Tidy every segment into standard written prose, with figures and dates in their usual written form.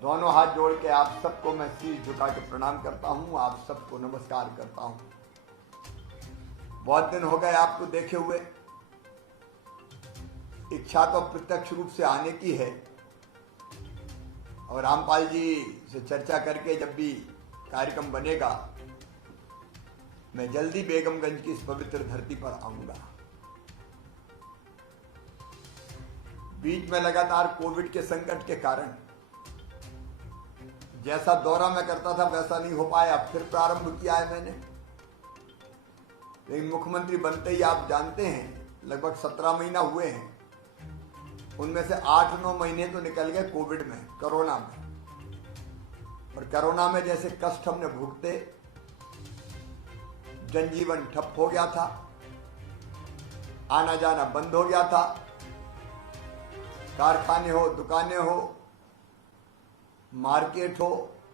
दोनों हाथ जोड़ के आप सबको मैं शीश झुका के प्रणाम करता हूं, आप सबको नमस्कार करता हूं। बहुत दिन हो गए आपको देखे हुए। इच्छा तो प्रत्यक्ष रूप से आने की है और रामपाल जी से चर्चा करके जब भी कार्यक्रम बनेगा मैं जल्दी बेगमगंज की इस पवित्र धरती पर आऊंगा। बीच में लगातार कोविड के संकट के कारण जैसा दौरा मैं करता था वैसा नहीं हो पाया। अब फिर प्रारंभ किया है मैंने, लेकिन मुख्यमंत्री बनते ही आप जानते हैं लगभग 17 महीना हुए हैं, उनमें से 8-9 महीने तो निकल गए कोविड में, कोरोना में। और कोरोना में जैसे कष्ट हमने भुगते, जनजीवन ठप हो गया था, आना जाना बंद हो गया था, कारखाने हो, दुकानें हो, मार्केट हो,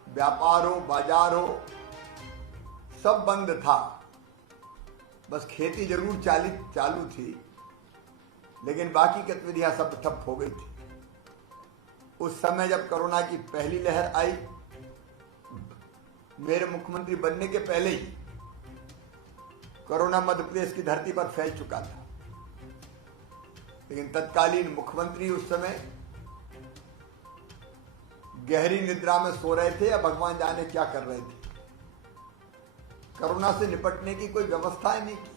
व्यापार हो, बाजार हो, सब बंद था। बस खेती जरूर चालू थी, लेकिन बाकी गतिविधियां सब ठप हो गई थी। उस समय जब कोरोना की पहली लहर आई, मेरे मुख्यमंत्री बनने के पहले ही कोरोना मध्य प्रदेश की धरती पर फैल चुका था, लेकिन तत्कालीन मुख्यमंत्री उस समय गहरी निद्रा में सो रहे थे या भगवान जाने क्या कर रहे थे। कोरोना से निपटने की कोई व्यवस्थाएं नहीं की,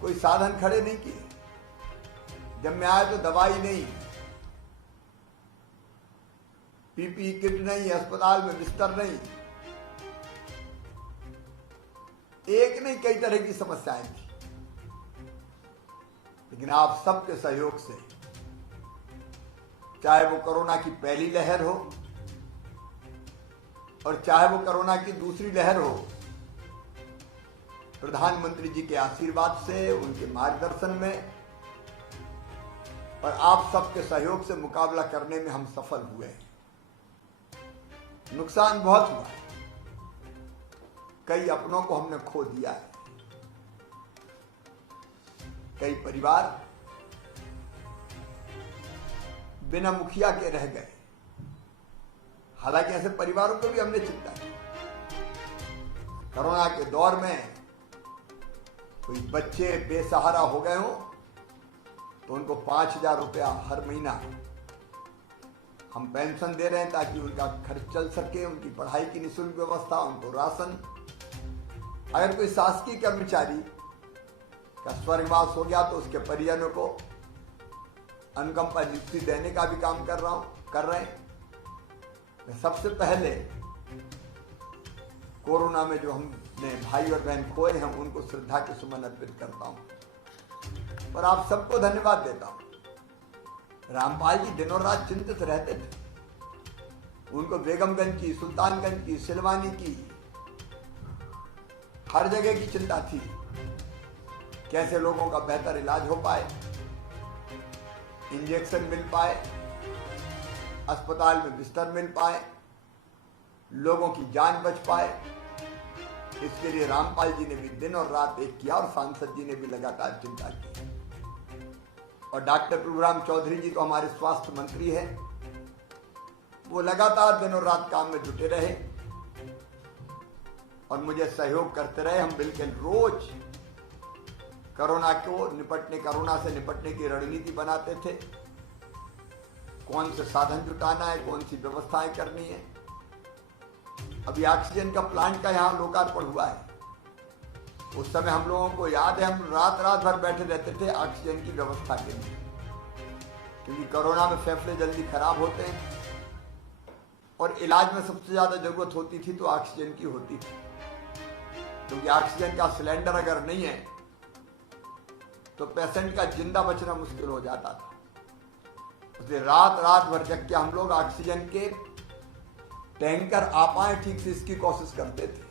कोई साधन खड़े नहीं किए। जब मैं आया तो दवाई नहीं, पीपीई किट नहीं, अस्पताल में बिस्तर नहीं, एक नहीं कई तरह की समस्याएं थी। लेकिन आप सबके सहयोग से, चाहे वो कोरोना की पहली लहर हो और चाहे वो कोरोना की दूसरी लहर हो, प्रधानमंत्री जी के आशीर्वाद से, उनके मार्गदर्शन में और आप सबके सहयोग से मुकाबला करने में हम सफल हुए हैं। नुकसान बहुत हुआ है, कई अपनों को हमने खो दिया है, कई परिवार बिना मुखिया के रह गए। हालांकि ऐसे परिवारों को भी हमने चिंता की। कोरोना के दौर में कोई बच्चे बेसहारा हो गए हो तो उनको 5,000 रुपया हर महीना हम पेंशन दे रहे हैं ताकि उनका खर्च चल सके, उनकी पढ़ाई की निःशुल्क व्यवस्था, उनको राशन। अगर कोई शासकीय कर्मचारी का स्वर्गवास हो गया तो उसके परिजनों को अनुकंपा नियुक्ति देने का भी काम कर रहे हैं। मैं सबसे पहले कोरोना में जो हमने भाई और बहन खोए हैं उनको श्रद्धा के सुमन अर्पित करता हूं और आप सबको धन्यवाद देता हूं। रामपाल जी दिनों रात चिंतित रहते थे, उनको बेगमगंज की, सुल्तानगंज की, सिलवानी की, हर जगह की चिंता थी, कैसे लोगों का बेहतर इलाज हो पाए, इंजेक्शन मिल पाए, अस्पताल में बिस्तर मिल पाए, लोगों की जान बच पाए। इसके लिए रामपाल जी ने भी दिन और रात एक किया और सांसद जी ने भी लगातार चिंता की। और डॉक्टर प्रभुराम चौधरी जी तो हमारे स्वास्थ्य मंत्री हैं, वो लगातार दिन और रात काम में जुटे रहे और मुझे सहयोग करते रहे। हम बिल्कुल रोज कोरोना से निपटने की रणनीति बनाते थे, कौन से साधन जुटाना है, कौन सी व्यवस्थाएं करनी है। अभी ऑक्सीजन का प्लांट का यहाँ लोकार्पण हुआ है, उस समय हम लोगों को याद है हम रात भर बैठे रहते थे ऑक्सीजन की व्यवस्था के लिए, क्योंकि कोरोना में फेफड़े जल्दी खराब होते हैं और इलाज में सबसे ज्यादा जरूरत होती थी तो ऑक्सीजन की होती थी, क्योंकि ऑक्सीजन का सिलेंडर अगर नहीं है तो पेशेंट का जिंदा बचना मुश्किल हो जाता था। इसलिए रात भर जग के हम लोग ऑक्सीजन के टैंकर आ पाए ठीक से इसकी कोशिश करते थे।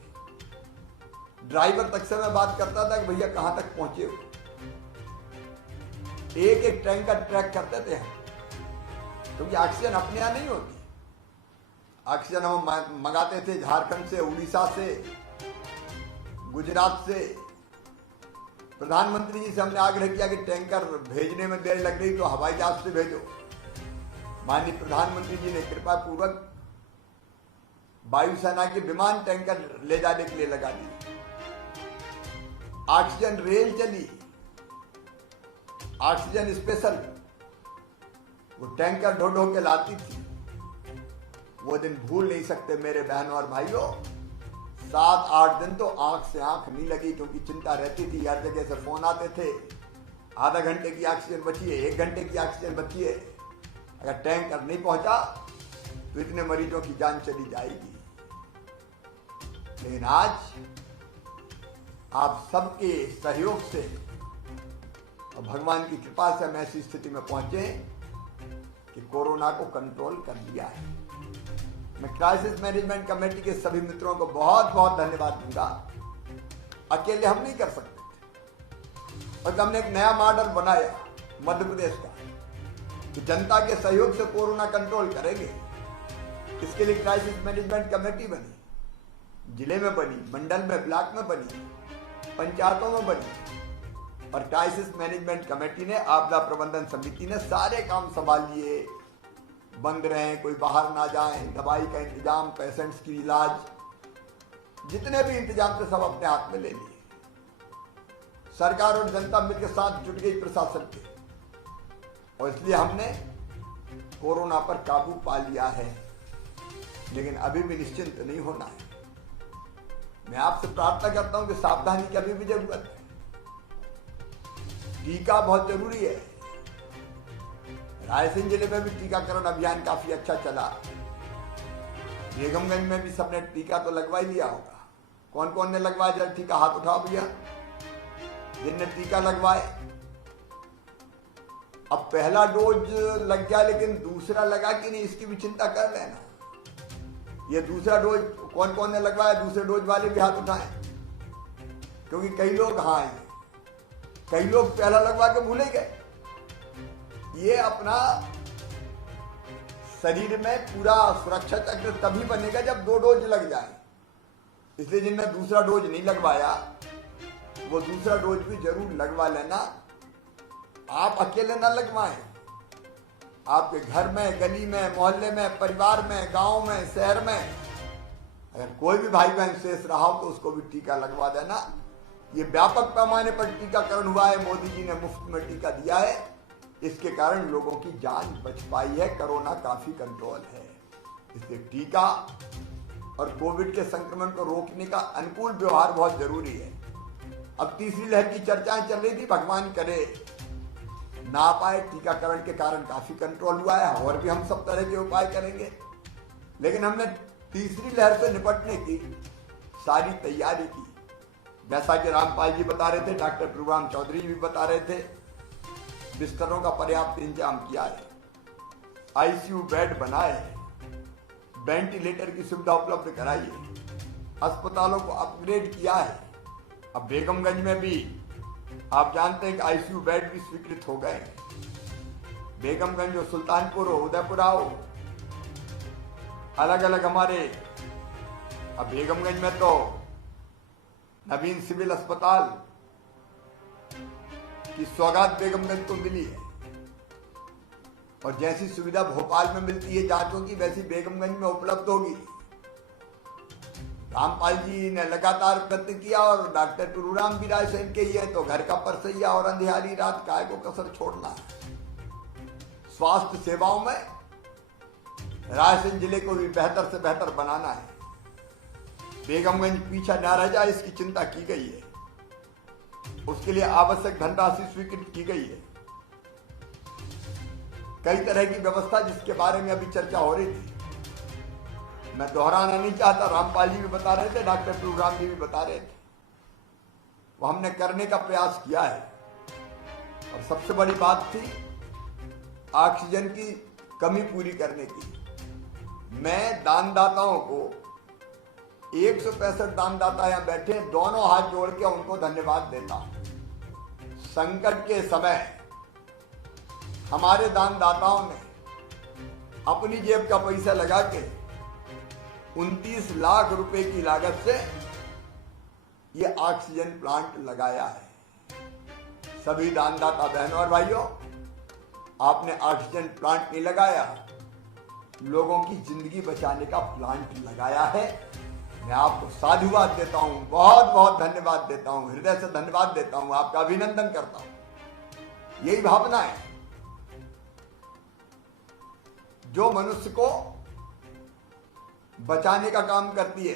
ड्राइवर तक से मैं बात करता था कि भैया कहां तक पहुंचे हो, एक टैंकर ट्रैक करते थे हम, क्योंकि ऑक्सीजन अपने यहां नहीं होती। ऑक्सीजन हम मंगाते थे झारखंड से, उड़ीसा से, गुजरात से। प्रधानमंत्री जी से हमने आग्रह किया कि टैंकर भेजने में देर लग रही तो हवाई जहाज से भेजो। माननीय प्रधानमंत्री जी ने कृपा पूर्वक वायुसेना के विमान टैंकर ले जाने के लिए लगा दिए। ऑक्सीजन रेल चली, ऑक्सीजन स्पेशल, वो टैंकर ढो ढो के लाती थी। वो दिन भूल नहीं सकते मेरे बहनों और भाइयों। 7-8 दिन तो आंख से आंख नहीं लगी, क्योंकि चिंता रहती थी। हर जगह से फोन आते थे, आधा घंटे की ऑक्सीजन बची है, 1 घंटे की ऑक्सीजन बची है, अगर टैंकर नहीं पहुंचा तो इतने मरीजों की जान चली जाएगी। लेकिन आज आप सबके सहयोग से और भगवान की कृपा से हम ऐसी स्थिति में पहुंचे कि कोरोना को कंट्रोल कर लिया है। मैं क्राइसिस मैनेजमेंट कमेटी के सभी मित्रों को बहुत बहुत धन्यवाद दूंगा। अकेले हम नहीं कर सकते थे, और हमने एक नया मॉडल बनाया मध्य प्रदेश का कि जनता के सहयोग से कोरोना कंट्रोल करेंगे। इसके लिए क्राइसिस मैनेजमेंट कमेटी बनी, जिले में बनी, मंडल में, ब्लॉक में बनी, पंचायतों में बनी, और क्राइसिस मैनेजमेंट कमेटी ने, आपदा प्रबंधन समिति ने सारे काम संभाल लिए। बंद रहे, कोई बाहर ना जाए, दवाई का इंतजाम, पेशेंट्स की इलाज, जितने भी इंतजाम थे सब अपने हाथ में ले लिए। सरकार और जनता मिलकर साथ जुट गई प्रशासन के, और इसलिए हमने कोरोना पर काबू पा लिया है। लेकिन अभी भी निश्चिंत नहीं होना है। मैं आपसे प्रार्थना करता हूं कि सावधानी की अभी भी जरूरत है। टीका बहुत जरूरी है। रायसेन जिले में भी टीकाकरण अभियान काफी अच्छा चला। बेगमगंज में भी सबने टीका तो लगवा ही लिया होगा। कौन कौन ने लगवाया, जरा टीका हाथ उठाओ भैया, जिनने टीका लगवाए। अब पहला डोज लग गया, लेकिन दूसरा लगा कि नहीं, इसकी भी चिंता कर लेना। ये दूसरा डोज कौन कौन ने लगवाया, दूसरे डोज वाले भी हाथ उठाएं, क्योंकि कई लोग हाँ हैं, कई लोग पहला लगवा के भूले गए। ये अपना शरीर में पूरा सुरक्षा चक्र तभी बनेगा जब 2 डोज लग जाए। इसलिए जिनने दूसरा डोज नहीं लगवाया वो दूसरा डोज भी जरूर लगवा लेना। आप अकेले ना लगवाएं, आपके घर में, गली में, मोहल्ले में, परिवार में, गांव में, शहर में अगर कोई भी भाई बहन शेष रहा हो तो उसको भी टीका लगवा देना। ये व्यापक पैमाने पर टीकाकरण हुआ है, मोदी जी ने मुफ्त में टीका दिया है, इसके कारण लोगों की जान बच पाई है, कोरोना काफी कंट्रोल है। इसलिए टीका और कोविड के संक्रमण को रोकने का अनुकूल व्यवहार बहुत जरूरी है। अब तीसरी लहर की चर्चाएं चल रही थी, भगवान करे ना पाए, टीकाकरण के कारण काफी कंट्रोल हुआ है, और भी हम सब तरह के उपाय करेंगे। लेकिन हमने तीसरी लहर से निपटने की सारी तैयारी की। जैसा कि रामपाल जी बता रहे थे, डॉक्टर प्रभुराम चौधरी जी भी बता रहे थे, बिस्तरों का पर्याप्त इंतजाम किया है, आईसीयू बेड बनाए, वेंटिलेटर की सुविधा उपलब्ध कराई है, अस्पतालों को अपग्रेड किया है। अब बेगमगंज में भी आप जानते हैं कि आईसीयू बेड भी स्वीकृत हो गए। बेगमगंज हो, सुल्तानपुर हो, उदयपुर हो, अलग अलग हमारे, अब बेगमगंज में तो नवीन सिविल अस्पताल की सौगात बेगमगंज को मिली है, और जैसी सुविधा भोपाल में मिलती है जांचों की, वैसी बेगमगंज में उपलब्ध होगी। रामपाल जी ने लगातार प्रयत्न किया, और डॉक्टर प्रभुराम भी रायसेन के ही है, तो घर का परसैया और अंधियारी रात काय को कसर छोड़ना है। स्वास्थ्य सेवाओं में रायसेन जिले को भी बेहतर से बेहतर बनाना है। बेगमगंज पीछा न रह जाए, इसकी चिंता की गई है। उसके लिए आवश्यक धनराशि स्वीकृत की गई है। कई तरह की व्यवस्था जिसके बारे में अभी चर्चा हो रही थी, मैं दोहराना नहीं चाहता, रामपाल जी भी बता रहे थे, डॉक्टर प्रभुराम जी भी बता रहे थे, वो हमने करने का प्रयास किया है। और सबसे बड़ी बात थी ऑक्सीजन की कमी पूरी करने की। मैं दानदाताओं को, 165 दानदाता यहां बैठे, दोनों हाथ जोड़ के उनको धन्यवाद देता हूं। संकट के समय हमारे दानदाताओं ने अपनी जेब का पैसा लगा के 29 लाख रुपए की लागत से ये ऑक्सीजन प्लांट लगाया है। सभी दानदाता बहनों और भाइयों, आपने ऑक्सीजन प्लांट नहीं लगाया, लोगों की जिंदगी बचाने का प्लांट लगाया है। मैं आपको साधुवाद देता हूं, बहुत बहुत धन्यवाद देता हूं, हृदय से धन्यवाद देता हूं, आपका अभिनंदन करता हूं। यही भावना है जो मनुष्य को बचाने का काम करती है।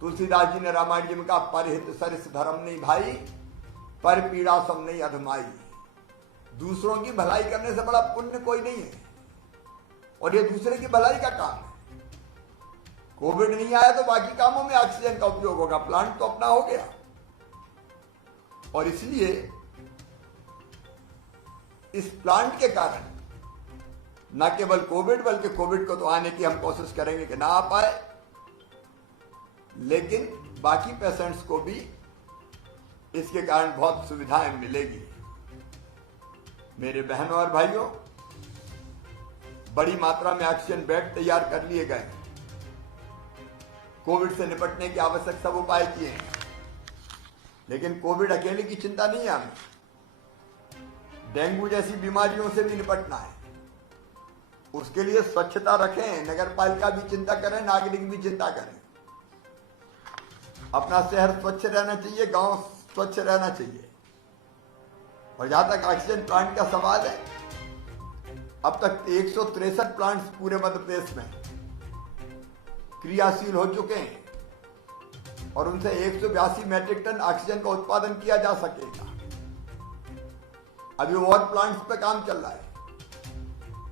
तुलसीदास जी ने रामायण जी में कहा, परहित सरिस धर्म नहीं भाई, पर पीड़ा सम नहीं अधमाई। दूसरों की भलाई करने से बड़ा पुण्य कोई नहीं है, और ये दूसरे की भलाई का काम है। कोविड नहीं आया तो बाकी कामों में ऑक्सीजन का उपयोग होगा, प्लांट तो अपना हो गया। और इसलिए इस प्लांट के कारण न केवल कोविड, बल्कि कोविड को तो आने की हम कोशिश करेंगे कि ना आ पाए, लेकिन बाकी पेशेंट्स को भी इसके कारण बहुत सुविधाएं मिलेगी। मेरे बहनों और भाइयों, बड़ी मात्रा में ऑक्सीजन बेड तैयार कर लिए गए। कोविड से निपटने के आवश्यक सब उपाय किए हैं, लेकिन कोविड अकेले की चिंता नहीं है हमें। डेंगू जैसी बीमारियों से भी निपटना है। उसके लिए स्वच्छता रखें, नगर पालिका भी चिंता करें, नागरिक भी चिंता करें। अपना शहर स्वच्छ रहना चाहिए, गांव स्वच्छ रहना चाहिए। और जहां तक ऑक्सीजन प्लांट का सवाल है, अब तक 163 प्लांट्स पूरे मध्य प्रदेश में क्रियाशील हो चुके हैं और उनसे 182 मैट्रिक टन ऑक्सीजन का उत्पादन किया जा सकेगा। अभी और प्लांट्स पे काम चल रहा है।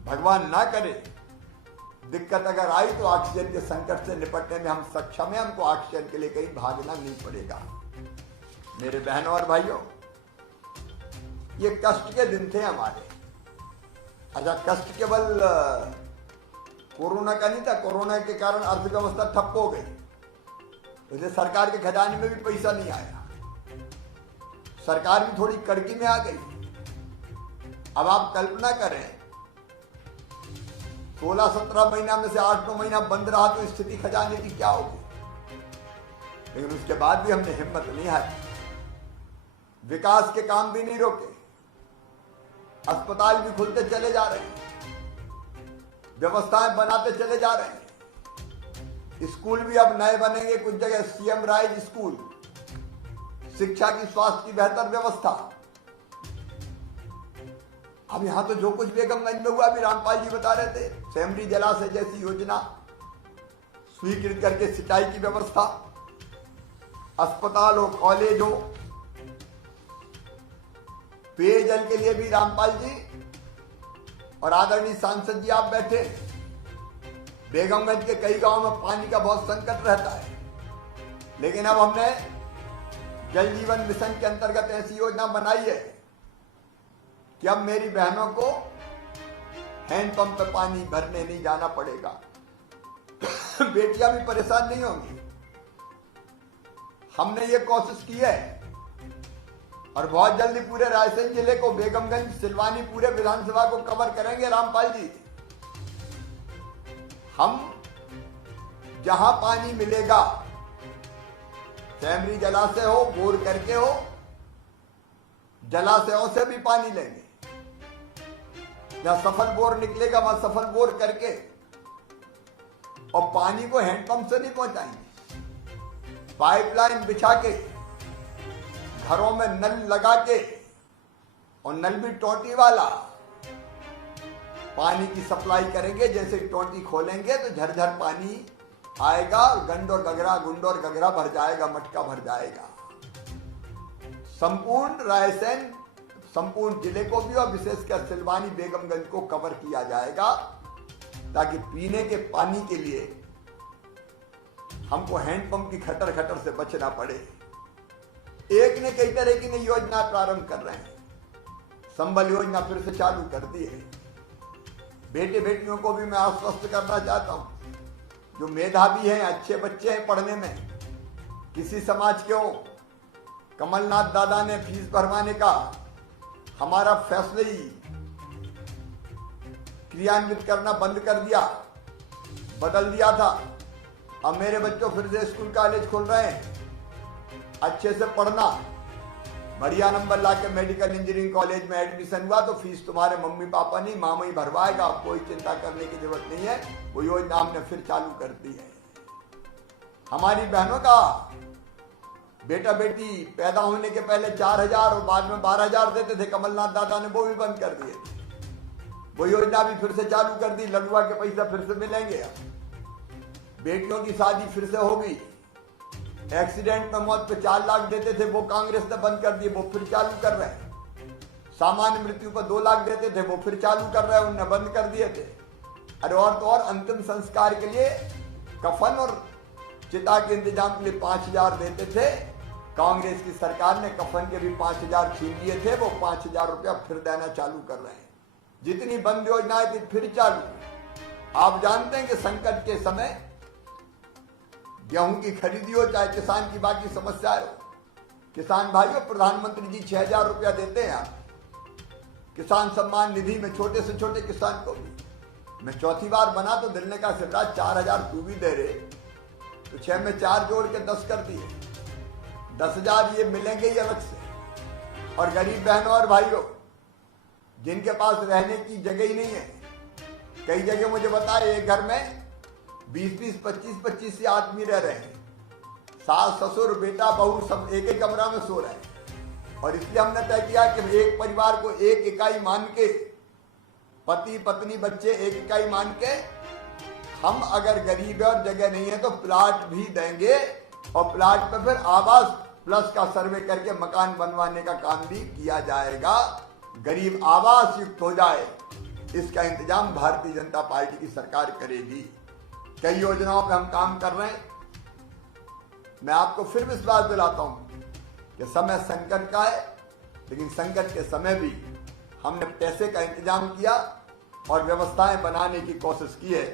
भगवान ना करे दिक्कत अगर आई तो ऑक्सीजन के संकट से निपटने में हम सक्षम हैं, हमको ऑक्सीजन के लिए कहीं भागना नहीं पड़ेगा। मेरे बहनों और भाइयों, ये कष्ट के दिन थे हमारे। अच्छा, कष्ट केवल कोरोना का नहीं था, कोरोना के कारण अर्थव्यवस्था ठप हो गई, वैसे सरकार के खजाने में भी पैसा नहीं आया, सरकार भी थोड़ी कड़की में आ गई। अब आप कल्पना करें, 16-17 महीना में से 8-9 महीना बंद रहा तो स्थिति खजाने की क्या होगी। लेकिन उसके बाद भी हमने हिम्मत नहीं हारी, विकास के काम भी नहीं रोके, अस्पताल भी खुलते चले जा रहे हैं, व्यवस्थाएं बनाते चले जा रहे हैं। स्कूल भी अब नए बनेंगे, कुछ जगह सीएम राइज स्कूल, शिक्षा की, स्वास्थ्य की बेहतर व्यवस्था। अब यहां तो जो कुछ बेगमगंज में हुआ, अभी रामपाल जी बता रहे थे, सेमरी जलाशय जैसी योजना स्वीकृत करके सिंचाई की व्यवस्था, अस्पताल हो, कॉलेज हो, पेयजल के लिए भी रामपाल जी और आदरणीय सांसद जी आप बैठे। बेगमगंज के कई गांवों में पानी का बहुत संकट रहता है, लेकिन अब हमने जल जीवन मिशन के अंतर्गत ऐसी योजना बनाई है कि अब मेरी बहनों को हैंडपंप पे पानी भरने नहीं जाना पड़ेगा। बेटियां भी परेशान नहीं होंगी। हमने ये कोशिश की है और बहुत जल्दी पूरे रायसेन जिले को, बेगमगंज, सिलवानी, पूरे विधानसभा को कवर करेंगे रामपाल जी। हम जहां पानी मिलेगा, सेमरी जलाशय हो, बोर करके हो, जलाशयों से भी पानी लेंगे। जहां सफल बोर निकलेगा वहां सफल बोर करके, और पानी को हैंडपंप से नहीं पहुंचाएंगे, पाइपलाइन बिछा के, घरों में नल लगा के, और नल भी टोटी वाला, पानी की सप्लाई करेंगे। जैसे टोटी खोलेंगे तो झरझर पानी आएगा, गुंड और गगरा भर जाएगा, मटका भर जाएगा। संपूर्ण रायसेन, संपूर्ण जिले को भी और विशेषकर सिलवानी, बेगमगंज को कवर किया जाएगा, ताकि पीने के पानी के लिए हमको हैंडपंप की खटर खटर से बचना पड़े। एक ने कई तरह की नई योजना प्रारंभ कर रहे हैं। संबल योजना फिर से चालू कर दी है। बेटे बेटियों को भी मैं आश्वस्त करना चाहता हूं, जो मेधावी हैं, अच्छे बच्चे हैं पढ़ने में, किसी समाज के हो, कमलनाथ दादा ने फीस भरवाने का हमारा फैसले ही क्रियान्वित करना बंद कर दिया, बदल दिया था। अब मेरे बच्चों फिर से स्कूल कॉलेज खोल रहे हैं। अच्छे से पढ़ना, बढ़िया नंबर लाके मेडिकल इंजीनियरिंग कॉलेज में एडमिशन हुआ तो फीस तुम्हारे मम्मी पापा नहीं, मामा ही भरवाएगा, कोई चिंता करने की जरूरत नहीं है। वो योजना हमने फिर चालू कर दी है। हमारी बहनों का बेटा बेटी पैदा होने के पहले 4,000 और बाद में 12,000 देते थे, कमलनाथ दादा ने वो भी बंद कर दिए थे। वो योजना भी फिर से चालू कर दी, लड़ुआ के पैसा फिर से मिलेंगे। बेटियों की शादी फिर से होगी। एक्सीडेंट में मौत पे 4 लाख देते थे, वो कांग्रेस ने बंद कर दिए, वो फिर चालू कर रहे हैं। सामान्य मृत्यु पर 2 लाख देते थे, वो फिर चालू कर रहे हैं, उन्होंने बंद कर दिए थे। अरे और तो और अंतिम संस्कार के लिए कफन और चिता के इंतजाम के लिए 5,000 देते थे। कांग्रेस की सरकार ने कफन के भी 5,000 छीन लिए थे, वो 5,000 रुपया फिर देना चालू कर रहे हैं। जितनी बंद योजनाएं थी फिर चालू। आप जानते हैं कि संकट के समय गेहूं की खरीदी हो चाहे किसान की बाकी समस्याएं हो, किसान भाइयों प्रधानमंत्री जी 6,000 रुपया देते हैं किसान सम्मान निधि में छोटे से छोटे किसान को भी। मैं चौथी बार बना तो दिल ने कहा शिवराज 4,000 तू भी दे रहे, तो 6 में 4 जोड़ के 10 कर दिए। 10,000 ये मिलेंगे ही अलग से। और गरीब बहनों और भाइयों जिनके पास रहने की जगह ही नहीं है, कई जगह मुझे बताए एक घर में 20-20, 25-25 आदमी रह रहे हैं। सास ससुर बेटा बहू सब एक एक कमरा में सो रहे हैं। और इसलिए हमने तय किया कि एक परिवार को एक इकाई मान के, पति पत्नी बच्चे एक इकाई मान के, हम अगर गरीब है और जगह नहीं है तो प्लाट भी देंगे और प्लाट पे फिर आवास प्लस का सर्वे करके मकान बनवाने का काम भी किया जाएगा। गरीब आवास युक्त हो जाए, इसका इंतजाम भारतीय जनता पार्टी की सरकार करेगी। कई योजनाओं पे हम काम कर रहे हैं। मैं आपको फिर विश्वास दिलाता हूं कि समय संकट का है, लेकिन संकट के समय भी हमने पैसे का इंतजाम किया और व्यवस्थाएं बनाने की कोशिश की है।